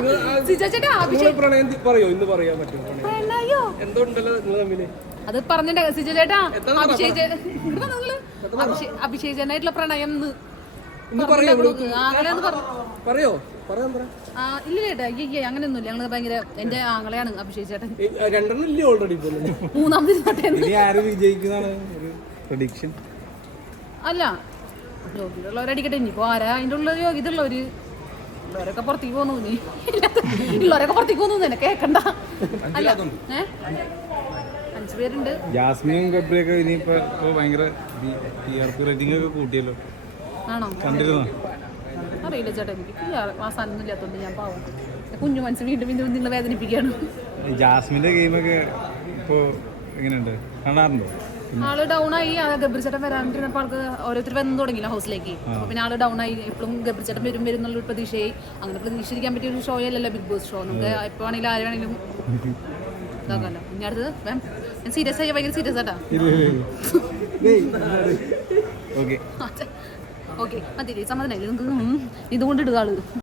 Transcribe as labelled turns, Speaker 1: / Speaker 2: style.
Speaker 1: പറയോ ഇന്ന് പറയാൻ പറ്റും എന്തുണ്ടല്ലോ നിങ്ങൾ തമ്മില്
Speaker 2: അത് പറഞ്ഞിട്ട് സിജു ചേട്ടാ അഭിഷേക് ചേട്ടനായിട്ടുള്ള പ്രണയം
Speaker 1: പറയോ
Speaker 2: ഇല്ല ചേട്ടാ അയ്യേ അങ്ങനെയൊന്നുമില്ല ഞങ്ങള് ഭയങ്കര എന്റെ ആങ്ങളെയാണ് അഭിഷേക് ചേട്ടൻ അല്ല യോഗ്യതയുള്ളവരടിക്കട്ടെ ഇനിയിപ്പോ ആരാ അതിന്റെ ഉള്ള യോഗ്യത ഉള്ളവര് ഉള്ളവരൊക്കെ പുറത്തേക്ക് പോന്നു ഉള്ളവരൊക്കെ പുറത്തേക്ക് പോന്നു എന്നെ കേക്കണ്ട അല്ല 5 പേരുണ്ട്.
Speaker 3: ജാസ്മിനും ഗബ്രിയൊക്കെ ഇനിയിപ്പോ ഭയങ്കര റേറ്റിംഗ് ഒക്കെ കൂട്ടിയല്ലോ.
Speaker 2: ആണോ?
Speaker 3: കണ്ടിരുന്നോ?
Speaker 2: അറിയില്ല ചേട്ടാ, എനിക്ക് അവസാനൊന്നും ഇല്ലാത്തോണ്ട് ഞാൻ പാവം കുഞ്ഞു മനസ്സ് വീണ്ടും വീണ്ടും നിങ്ങളെ വേദനിപ്പിക്കുകയാണ്.
Speaker 3: ജാസ്മിന്റെ ഗെയിമൊക്കെ ഇപ്പോ എങ്ങനെയുണ്ട്, കാണാറുണ്ടോ?
Speaker 2: ആള് ഡൗൺ ആയി. ഗബ്രി ചേട്ടൻ വരാണ്ടിരുന്നപ്പോൾ ആൾക്ക് ഓരോരുത്തർ വന്നു തുടങ്ങിയില്ല ഹൗസിലേക്ക്. അപ്പൊ പിന്നെ ആള് ഡൗൺ ആയി. ഇപ്പോഴും ഗബ്രി ചേട്ടൻ വരും എന്നുള്ള പ്രതീക്ഷയായി. അങ്ങനെ പ്രതീക്ഷിക്കാൻ പറ്റിയ ഒരു ഷോ അല്ലല്ലോ ബിഗ് ബോസ് ഷോ. നമുക്ക് എപ്പോ ആണെങ്കിലും ആരാണെങ്കിലും ഇതാക്കാമല്ലോ. ഇനി അടുത്തത് ഞാൻ സീരിയസ് ആയി, ഭയങ്കര സീരിയസ് ആട്ടാ. ഓക്കെ മതി, സമ്മതനായില്ലേ നിങ്ങൾക്ക്? ഇതുകൊണ്ടിടുക ആള്.